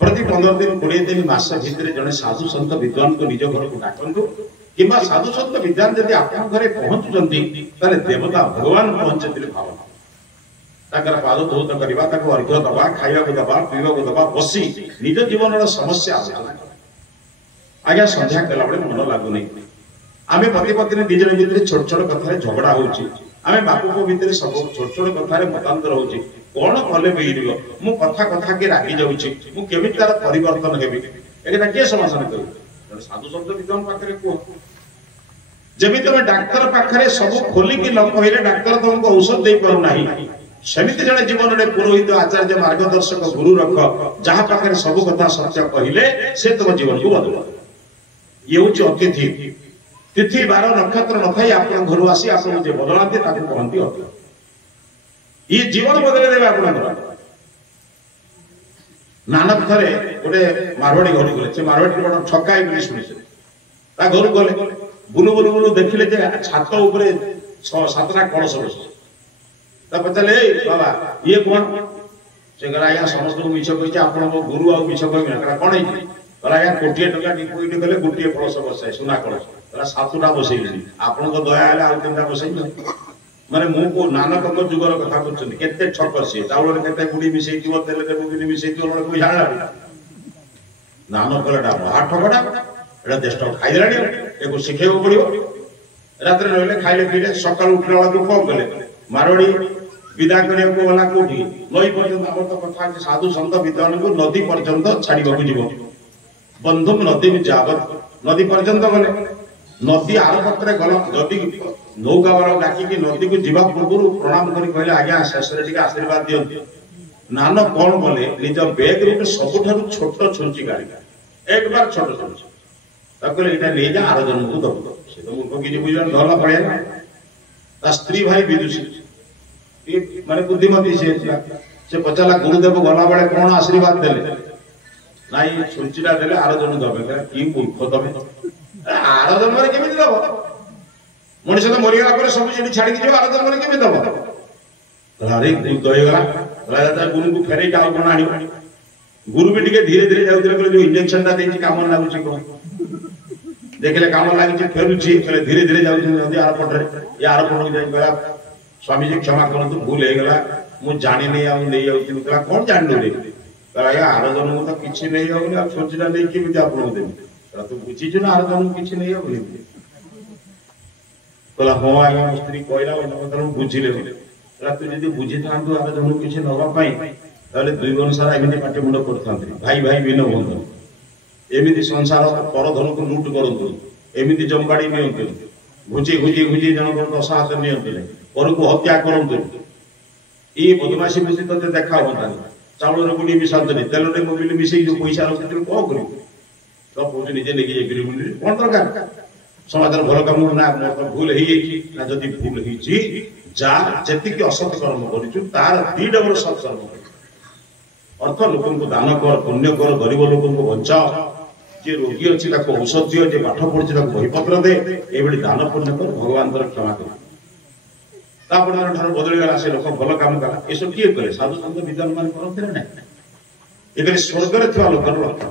प्रति 15 दिन 20 दिन मास भितर जड़े साधु सन्त विद्वान को निज घर को डाकतु कि साधु सन्त विद्वान जब आप घरे पहुंचुंट देवता भगवान पहुंचे भावना पाद धौत करवा अर्घ्य दबा खावा दबा पीवा दबा बसी निज जीवन समस्या आलोचना आज्ञा संध्या कला मन लगुनि आम पति पत्नी निज भितर छोट छोट कथार झगड़ा होमें बापू को भितर सब छोट छोट कथार मतांतर हो कौन कले बेर मु कथा कथा के रागी जाऊँगी तार परिवर्तन हेबी एटा किए समाधान कर साधु शब्द विद्वान पाखे कह जमी तुम डाक्तर पाखे सब खोलिकी न कहले डाक्तर तुमको औषध दे पारना सेमिति जड़े जीवन में पुरोहित आचार्य मार्गदर्शक गुरु रख जहाँ पाखे सब कथा सत्य कहले से तुम जीवन को बदल ये हूँ अतिथि तिथि बार नक्षत्र न थी आप घर आसी आप बदलाते कहती ये जीवन बदल देवे आप नानक थे गोटे मारवाड़ी घर गले से मारवाड़ी बड़ा छकाई बोली शुणी घर गले बुलू बुलू बुलू देखिले छात उपरे 7टा कलश बस पचारे बाबा ये कौन से कहला आज्ञा समस्त को मिछ कही आप गुरु आ मिछ कह कौन है आज्ञा कोटे टका डिपोजिट कले गोटे कलश बसाए सुना कलश 7टा बसैली आपण दया है आउ 3टा बसै माने मु को नानक जुगर कथा करछन केते छक से चाउल केते गुडी मिसै दियो तेल के गुडी मिसै दियो मन कोई जाणला नानक कलटा बहा ठकड़ा एटा देष्ट खाइ देलानी एको सिखेबो पड़ियो रात्रि रहले खाइले पीले सकाळ उठला वाला को गले मारवाड़ी विदा करिया को वाला कोठी नई पर्यंत हमर तो कथा है साधु संत विद्वान को नदी पर्यंत छाड़ीबा को जीवो बंधु नदी में जावत नदी पर्यंत गले नदी आर पत्रे गल जदि नौका वाला डाकी नदी को जीवा पूर्व प्रणाम करी कहले आज्ञा शेष रे आशीर्वाद दियंती नानक कौन बोले निज बैग रे सबुठारु छोट छुंची गाड़ी एक बार छोट छुंची तकले एटा ले जा आर जन को दब से तो मूर्ख की बुझन धला पड़े ना ता स्त्री भाई विदुषी ये माने बुद्धिमती से पचाला गुरुदेव गला बेले कौन आशीर्वाद देले नाई छुंचीटा देले आर जन दबे की मूर्ख तबे आर जन्म केमी दब मनीष तो मरीगला पर सब जी छाड़ी जो आर जन्म केमी दब अरे दहीगला गुरु को फेरे क्या कौन आनी गुरु भी टे धीरे धीरे जाऊे जो इंजेक्शन टा देती काम लगुच कौन देखले काम लगी फेरुची धीरे धीरे जाऊँ आर पटे ये आर पट जा स्वामी जी क्षमा करतु भूल हो गला मुझे जानी नहीं कौन जान आर जन्म तो किसी नहीं होनी आप सोचना नहीं कि आपको देवी तू बुझीचु ना आर जन्म किसी नहीं होनी कहला हाँ आज्ञा मो स्त्री कहला बुझिले तू जब बुझी था आर जन्म किसी नापी दुई बन सारा एमती पाटी मुंड कर भाई भाई भिन्न बंधु एमती संसार परधन को लुट करूँ एमती जमबाड़ी नि घुची घुची घुची जन 10 हाथ नि पर को हत्या करूँ ये बदमाशी बुझी ते देखा हाँ चाउल गुड़ी मिसाते तेल मोबिल मिसे जो पैसा रखते कौन कर तो पूछ निजे लेकिन कौन दरकार समाज भल कम ना मोर भूल ना जदि भूल जा जी असत कर्म कर तार 2 डबल सत कर्म कर अर्थ लोक को दान कर पुण्य कर गरीब लोक को बचाओ जे रोगी अच्छी औषध दियो जे पाठ पढ़ी बहीपत्र दे ये दान पुण्य कर भगवान क्षमा कर बदलीगला से लोक भल कम कला ये सब किए करे साधु सन्त विद्वान मान करते ना ये स्वर्ग में लोकर लक्षण।